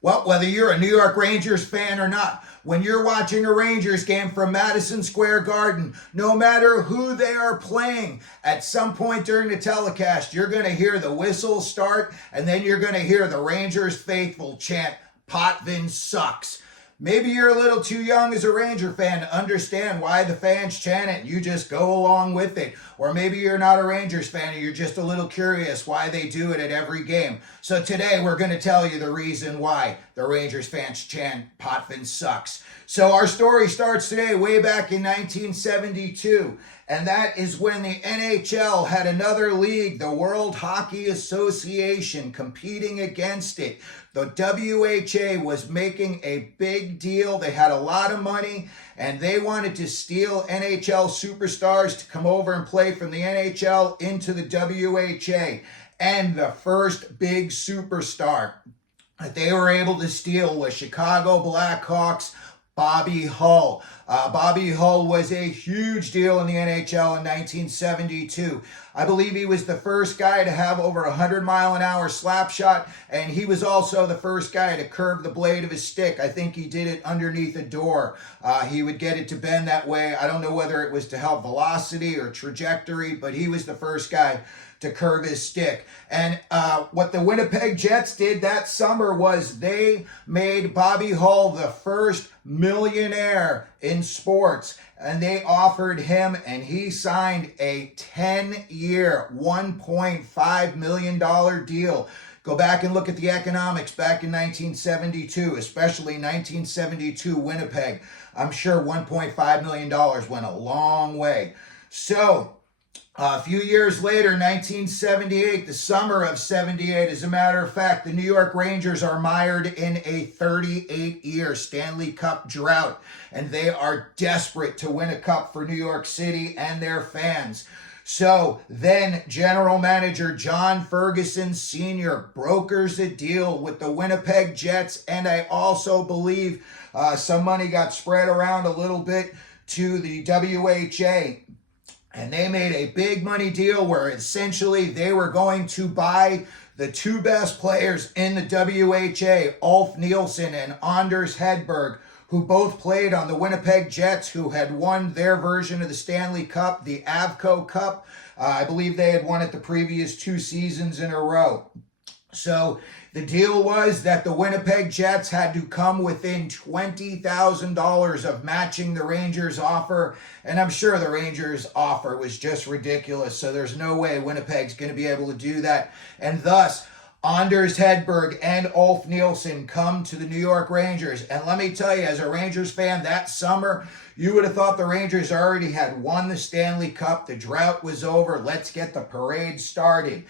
Well, whether you're a New York Rangers fan or not, when you're watching a Rangers game from Madison Square Garden, no matter who they are playing, at some point during the telecast, you're going to hear the whistle start, and then you're going to hear the Rangers faithful chant, "Potvin sucks." Maybe you're a little too young as a Ranger fan to understand why the fans chant it. You just go along with it. Or maybe you're not a Rangers fan and you're just a little curious why they do it at every game. So today we're going to tell you the reason why the Rangers fans chant "Potvin sucks." So our story starts today way back in 1972. And that is when the NHL had another league, the World Hockey Association, competing against it. The WHA was making a big deal. They had a lot of money, and they wanted to steal NHL superstars to come over and play from the NHL into the WHA. And the first big superstar that they were able to steal was Chicago Blackhawks' Bobby Hull. Bobby Hull was a huge deal in the NHL in 1972. I believe he was the first guy to have over 100-mile-an-hour slap shot, and he was also the first guy to curve the blade of his stick. I think he did it underneath a door. He would get it to bend that way. I don't know whether it was to help velocity or trajectory, but he was the first guy to curve his stick. And what the Winnipeg Jets did that summer was they made Bobby Hull the first millionaire in sports. And they offered him, and he signed a 10-year, $1.5 million deal. Go back and look at the economics back in 1972, especially 1972 Winnipeg. I'm sure $1.5 million went a long way. So, a few years later, 1978, the summer of 78, as a matter of fact, the New York Rangers are mired in a 38-year Stanley Cup drought, and they are desperate to win a cup for New York City and their fans. So then general manager John Ferguson Sr. brokers a deal with the Winnipeg Jets, and I also believe some money got spread around a little bit to the WHA. And they made a big money deal where essentially they were going to buy the two best players in the WHA, Ulf Nilsson and Anders Hedberg, who both played on the Winnipeg Jets, who had won their version of the Stanley Cup, the Avco Cup. I believe they had won it the previous 2 seasons in a row. So the deal was that the Winnipeg Jets had to come within $20,000 of matching the Rangers' offer, and I'm sure the Rangers' offer was just ridiculous, so there's no way Winnipeg's going to be able to do that. And thus, Anders Hedberg and Ulf Nilsson come to the New York Rangers. And let me tell you, as a Rangers fan, that summer, you would have thought the Rangers already had won the Stanley Cup. The drought was over. Let's get the parade started.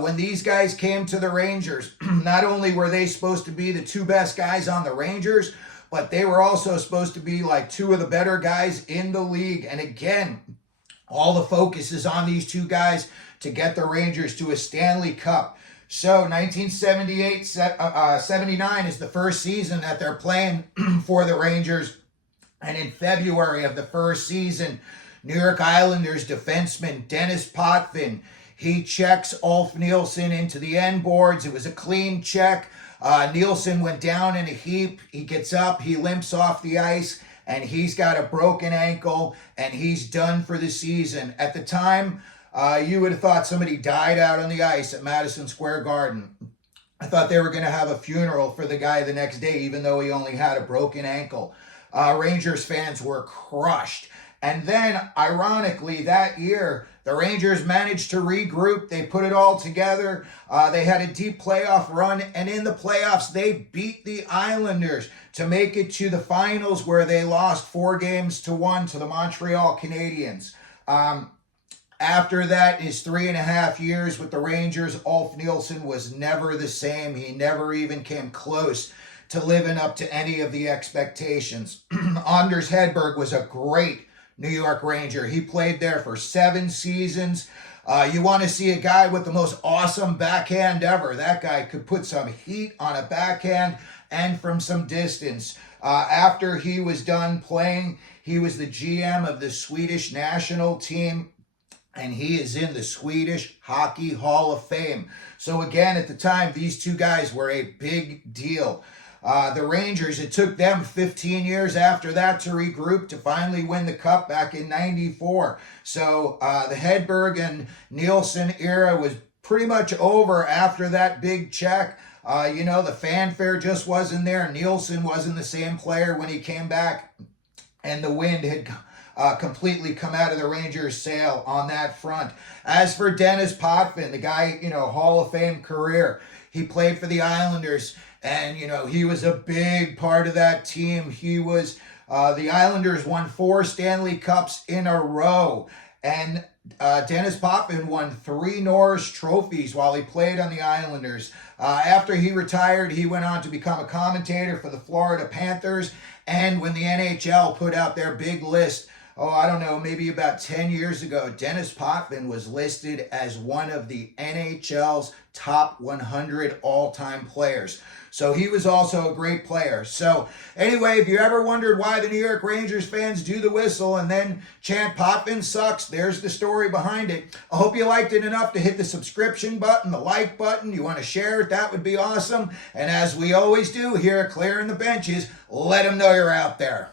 When these guys came to the Rangers, not only were they supposed to be the 2 best guys on the Rangers, but they were also supposed to be like 2 of the better guys in the league. And again, all the focus is on these 2 guys to get the Rangers to a Stanley Cup. So 1978-79 is the first season that they're playing for the Rangers. And in February of the first season, New York Islanders defenseman Denis Potvin, he checks Ulf Nilsson into the end boards. It was a clean check. Nilsson went down in a heap. He gets up, he limps off the ice, and he's got a broken ankle, and he's done for the season. At the time, you would have thought somebody died out on the ice at Madison Square Garden. I thought they were going to have a funeral for the guy the next day, even though he only had a broken ankle. Rangers fans were crushed. And then, ironically, that year, the Rangers managed to regroup. They put it all together. They had a deep playoff run. And in the playoffs, they beat the Islanders to make it to the finals, where they lost 4-1 to the Montreal Canadiens. After that, his 3.5 years with the Rangers, Ulf Nilsson was never the same. He never even came close to living up to any of the expectations. Anders Hedberg was a great New York Ranger. He played there for 7 seasons. You want to see a guy with the most awesome backhand ever. That guy could put some heat on a backhand and from some distance. After he was done playing, he was the GM of the Swedish national team. and he is in the Swedish Hockey Hall of Fame. So again, at the time, these two guys were a big deal. The Rangers, it took them 15 years after that to regroup to finally win the Cup back in '94. So the Hedberg and Nilsson era was pretty much over after that big check. The fanfare just wasn't there. Nilsson wasn't the same player when he came back, and the wind had completely come out of the Rangers' sail on that front. As for Denis Potvin, the guy, Hall of Fame career, he played for the Islanders, and, he was a big part of that team. He was, the Islanders won 4 Stanley Cups in a row, and Denis Potvin won 3 Norris trophies while he played on the Islanders. After he retired, he went on to become a commentator for the Florida Panthers, and when the NHL put out their big list, maybe about 10 years ago, Denis Potvin was listed as one of the NHL's top 100 all-time players. So he was also a great player. So anyway, if you ever wondered why the New York Rangers fans do the whistle and then chant Potvin sucks, there's the story behind it. I hope you liked it enough to hit the subscription button, the like button. You want to share it, that would be awesome. And as we always do here at Clearing the Benches, let them know you're out there.